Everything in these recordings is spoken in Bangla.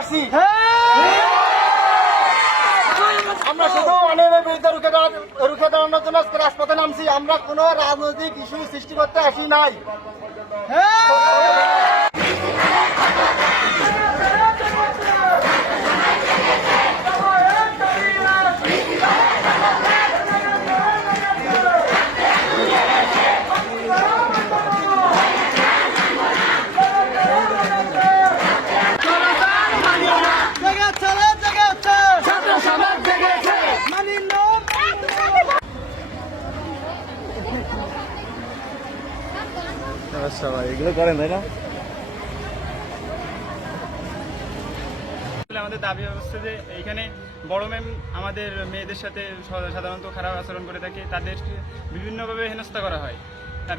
রাখছি আমরা শুধু অনিয়মের বিরুদ্ধে রুখে দাঁড়া- রুখে দাঁড়ানোর জন্য আজকে রাজপথে নামছি। আমরা কোনো রাজনৈতিক ইস্যু সৃষ্টি করতে আসি নাই। ভাই এগুলো করেন, তাই না? আমাদের দাবি হচ্ছে যে এইখানে বড় ম্যাম আমাদের মেয়েদের সাথে সাধারণত খারাপ আচরণ করে থাকে, তাদের বিভিন্নভাবে হেনস্থা করা হয়।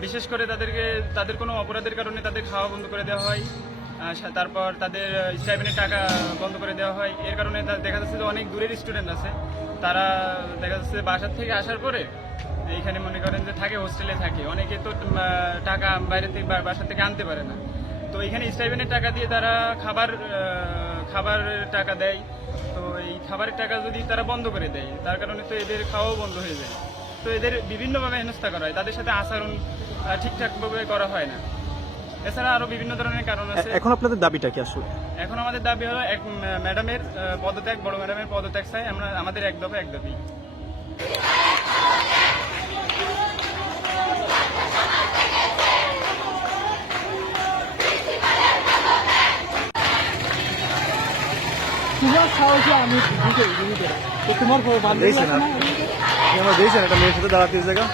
বিশেষ করে তাদেরকে, তাদের কোনো অপরাধের কারণে তাদের খাওয়া বন্ধ করে দেওয়া হয় তারপর তাদের স্টাইপেন্ডের টাকা বন্ধ করে দেওয়া হয়। এর কারণে দেখা যাচ্ছে যে অনেক দূরের স্টুডেন্ট আছে, তারা দেখা যাচ্ছে বাসার থেকে আসার পরে এইখানে মনে করেন যে থাকে হোস্টেলে থাকে। অনেকে তো টাকা বাইরে থেকে বাসা থেকে আনতে পারে না। তো এখানে স্টাইপেন্ডের টাকা দিয়ে তারা খাবার খাবার টাকা দেয়। তো এই খাবারের টাকা যদি তারা বন্ধ করে দেয় তার কারণে তো এদের খাওয়াও বন্ধ হয়ে যায়। তো এদের বিভিন্নভাবে হেনস্থা করা হয়। তাদের সাথে আচরণ ঠিকঠাকভাবে করা হয় না। এছাড়া আরও বিভিন্ন ধরনের কারণ আছে। এখন আপনাদের দাবিটা কি আসলে? এখন আমাদের দাবি হলো এক ম্যাডামের পদত্যাগ বড় ম্যাডামের পদত্যাগ চাই। আমরা আমাদের এক দফা এক দাবি। দিয়েছেন আর আপনি আমরা দিয়েছেন একটা মেয়ের সাথে দাঁড়াতে এই জায়গা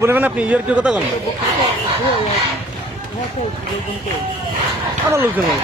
বলবেন আপনি ইয়ার কি কথা বলেন আমার লোকজন নাই।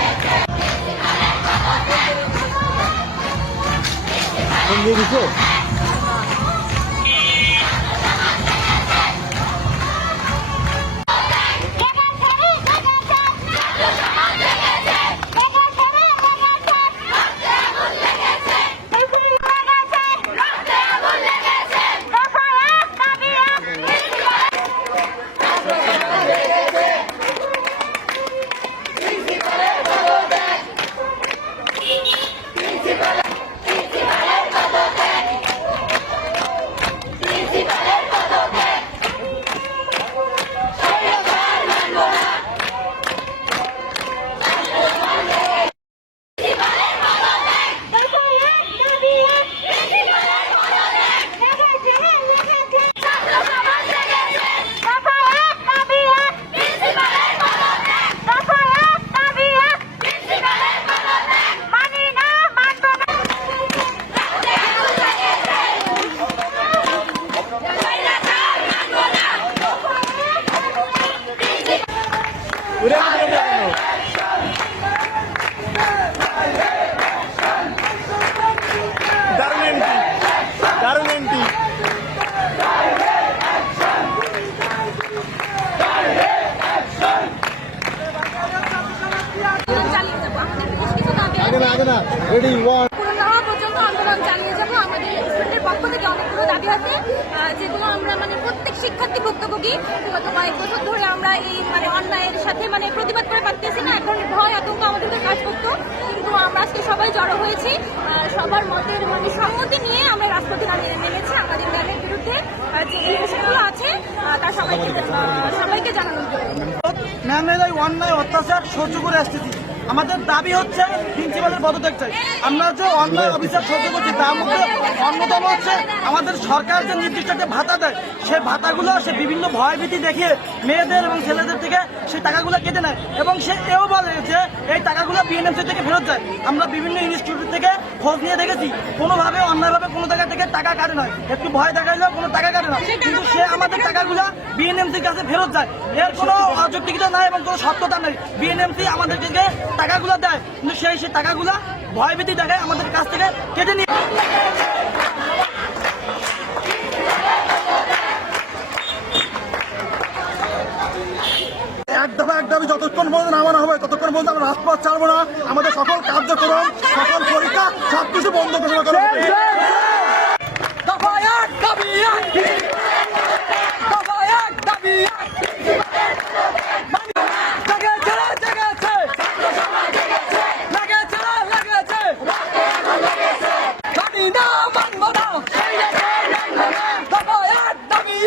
যেগুলো আমরা মানে প্রত্যেক শিক্ষার্থী ভুক্তভোগী। গত কয়েক বছর ধরে আমরা এই মানে অন্যায়ের সাথে মানে প্রতিবাদ করে পারতেছি না। এখন ভয় আতঙ্ক আমাদেরকে কাজ করতো। কিন্তু আমরা আজকে সবাই জড়ো হয়েছি। সবার মতের মানে সম্মতি নিয়ে আমরা নেমেছি আমাদের ম্যামের বিরুদ্ধে। যে বিষয়গুলো আছে তা সবাইকে সবাইকে জানানোর জন্য। ম্যামের এই অন্যায় অত্যাচার সহ্য করে আসতেছি। আমাদের দাবি হচ্ছে প্রিন্সিপালের পদত্যাগ চাই। আমরা যে অন্যায় অবিচার সহ্য করছি তার মধ্যে অন্যতম হচ্ছে আমাদের সরকার যে নির্দিষ্ট একটা ভাতা দেয় সে ভাতাগুলো সে বিভিন্ন ভয়ভীতি দেখিয়ে মেয়েদের এবং ছেলেদের থেকে সেই টাকাগুলো কেটে নেয়। এবং সে এও বলে যে এই টাকাগুলো বিএনএমসি থেকে ফেরত যায় আমরা বিভিন্ন ইনস্টিটিউট থেকে খোঁজ নিয়ে দেখেছি কোনোভাবে অন্যায়ভাবে কোনো জায়গা থেকে টাকা কাটে নয় একটু ভয় দেখাইলেও কোনো টাকা কাটে না। কিন্তু সে আমাদের টাকাগুলো বিএনএমসির কাছে ফেরত যায় এর কোনো অযৌক্তিকতা নাই এবং কোনো সত্যতা নেই। বিএনএমসি আমাদেরকে টাকাগুলো দেয় কিন্তু সেই সেই টাকাগুলো ভয়ভীতি দেখায় আমাদের কাছ থেকে কেটে নিয়ে এক দফা এক দাবি যতক্ষণ পর্যন্ত নামানো হবে ততক্ষণ পর্যন্ত আমরা রাজপথ ছাড়বো না। আমাদের সকল কার্যক্রম সকল পরীক্ষা সবকিছু বন্ধ ঘোষণা করা হবে